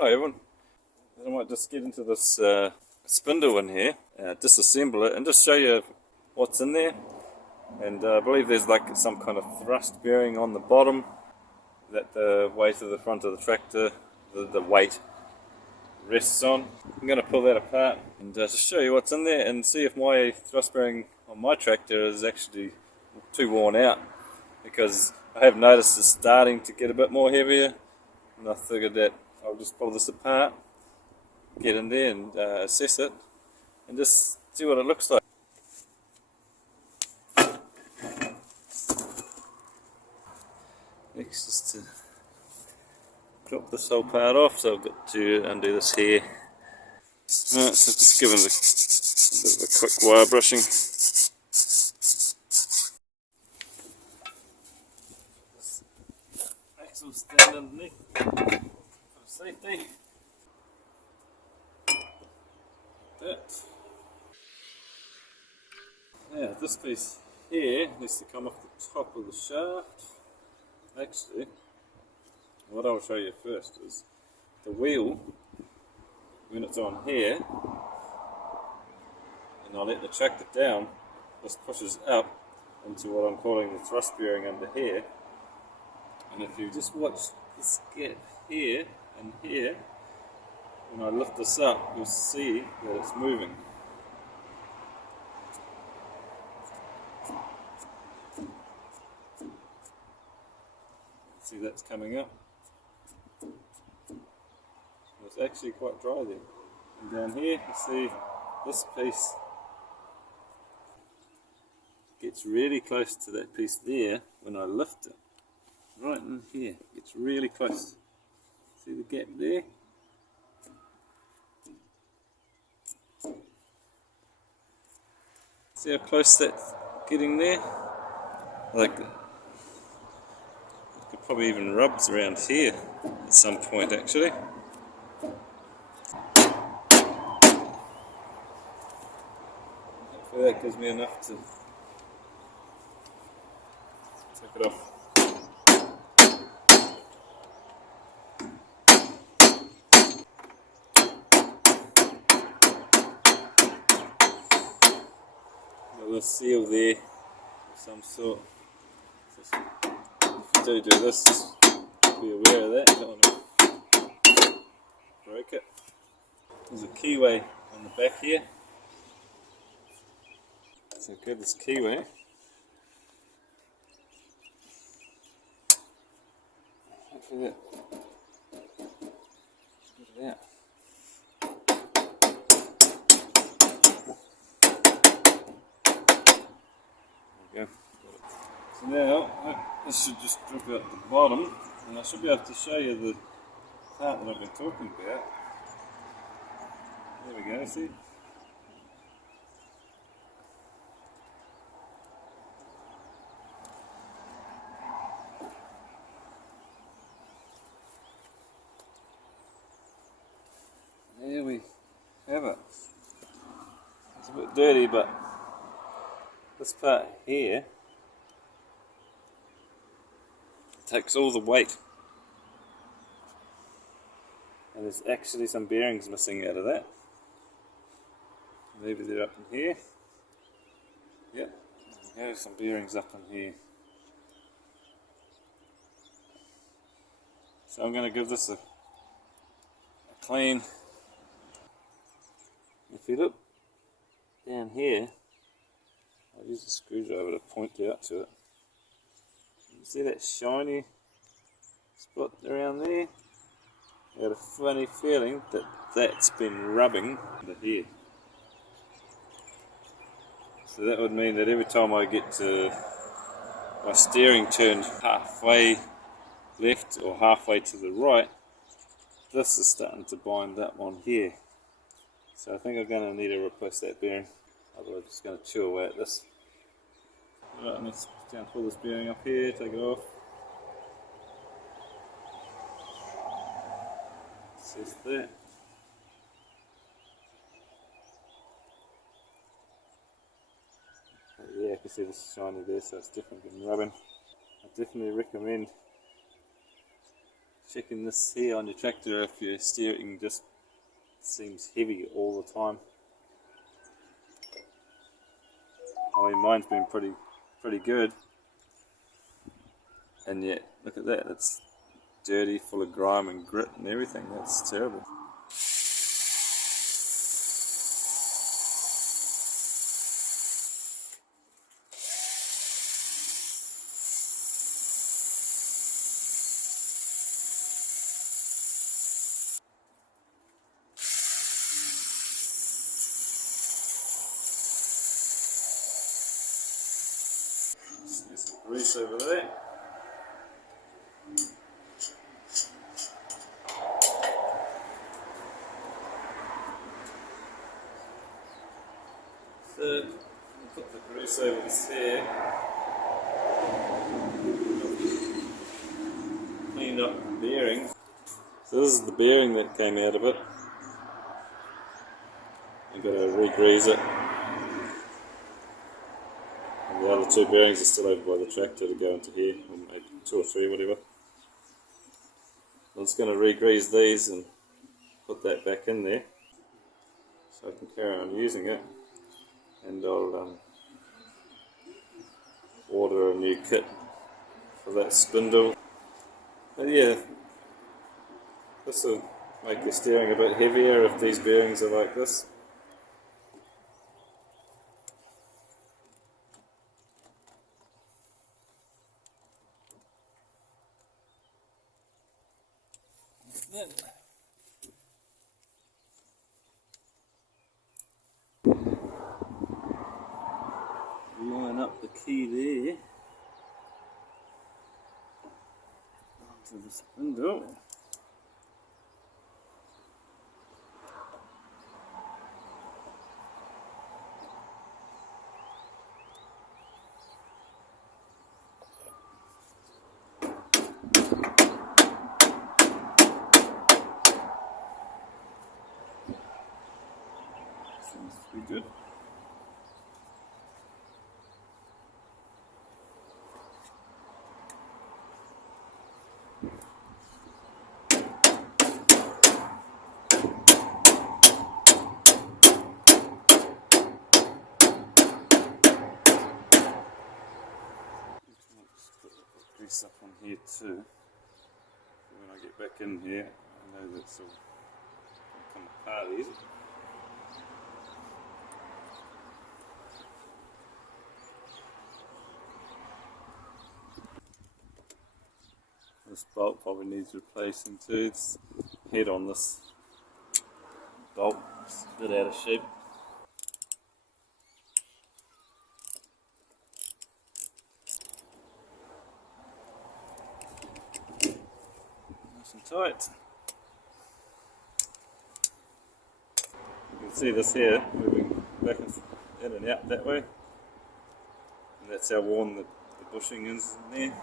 Hi everyone, I might just get into this spindle in here, disassemble it and just show you what's in there. And I believe there's like some kind of thrust bearing on the bottom that the weight of the front of the tractor, the weight rests on. I'm going to pull that apart and just show you what's in there and see if my thrust bearing on my tractor is actually too worn out, because I have noticed it's starting to get a bit more heavier, and I figured that I'll just pull this apart, get in there and assess it and just see what it looks like. Next is to drop this whole part off, so I've got to undo this here. Alright, so just give it a bit of a quick wire brushing. Axle stand underneath for safety. That. Now this piece here needs to come off the top of the shaft. Actually, what I'll show you first is the wheel, when it's on here, and I let the tractor down, this pushes up into what I'm calling the thrust bearing under here. And if you just watch this gap here and here, when I lift this up, you'll see that it's moving. See, that's coming up. It's actually quite dry there. And down here, you see this piece gets really close to that piece there when I lift it. Right in here, it's really close. See the gap there? See how close that's getting there? Like, it could probably even rubs around here at some point actually. Hopefully that gives me enough to take it off. A seal there of some sort. If you do this, be aware of that. You don't want to break it. There's a keyway on the back here. So grab this keyway. Hopefully that. Get it out. So now, this should just drop out the bottom, and I should be able to show you the part that I've been talking about. There we go, see? There we have it. It's a bit dirty, but this part here takes all the weight, and there's actually some bearings missing out of that. Maybe they're up in here. Yep, there's some bearings up in here. So I'm going to give this a clean. If you look down here, I'll use a screwdriver to point out to it. You see that shiny spot around there? I got a funny feeling that that's been rubbing under here. So that would mean that every time I get to my steering turned halfway left or halfway to the right, this is starting to bind that one here. So I think I'm going to need to replace that bearing. Otherwise I'm just going to chew away at this. Alright, let's pull this bearing up here, take it off. Assess that. Yeah, I can see this shiny there, so it's definitely been rubbing. I definitely recommend checking this here on your tractor if your steering just seems heavy all the time. I mean, mine's been pretty good, and yet look at that, it's dirty, full of grime and grit and everything. That's terrible. Get some grease over there. So, put the grease over this here. Cleaned up the bearing. So this is the bearing that came out of it. You've got to re-grease it. And the other two bearings are still over by the tractor to go into here, or maybe 2 or 3, whatever. I'm just going to re-grease these and put that back in there so I can carry on using it. And I'll order a new kit for that spindle. But yeah, this will make your steering a bit heavier if these bearings are like this. Then line up the key there onto the spindle. Seems to be good. Grease up on here too. So when I get back in here, I know that's all come apart easy. This bolt probably needs replacing too. Its head on this bolt is a bit out of shape. Nice and tight. You can see this here moving back in and out that way. And that's how worn the bushing is in there.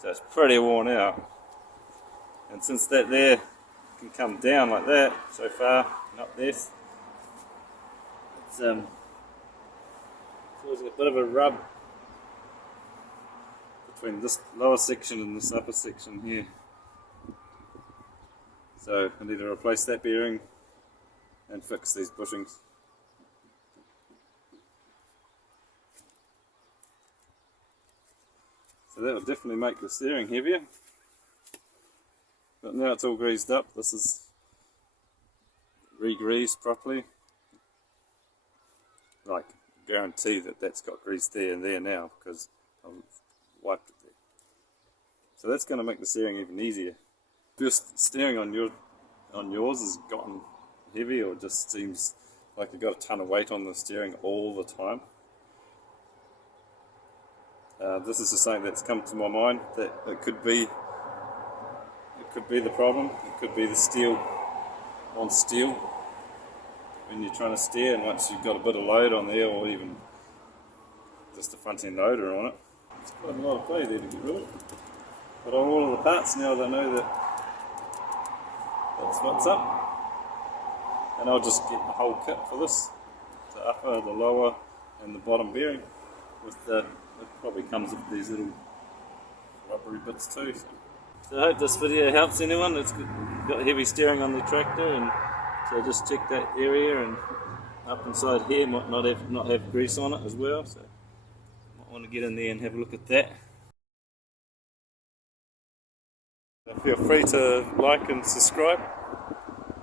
So it's pretty worn out, and since that there can come down like that so far, not this, it's causing a bit of a rub between this lower section and this upper section here. So I need to replace that bearing and fix these bushings. So that will definitely make the steering heavier. But now it's all greased up, this is re-greased properly. Like, guarantee that that's got grease there and there now because I've wiped it there. So that's going to make the steering even easier. If your steering on yours has gotten heavy or just seems like you've got a ton of weight on the steering all the time, this is just something that's come to my mind that it could be the problem. It could be the steel on steel when you're trying to steer, and once you've got a bit of load on there, or even just a front end loader on it, it's quite a lot of play there to get rid of. But on all of the parts now, they know that that's what's up, and I'll just get the whole kit for this, the upper, the lower, and the bottom bearing. With the, it probably comes with these little rubbery bits too. So I hope this video helps anyone that's got heavy steering on the tractor, and so just check that area, and up inside here might not have grease on it as well, so might want to get in there and have a look at that. So feel free to like and subscribe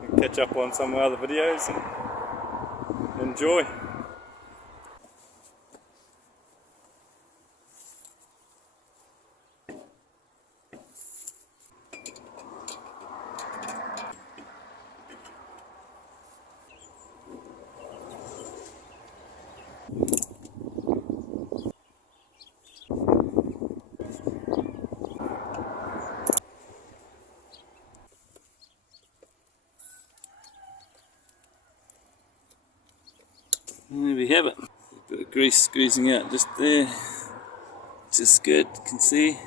and catch up on some other videos and enjoy. There we have it. A bit of grease squeezing out just there, which is good, you can see.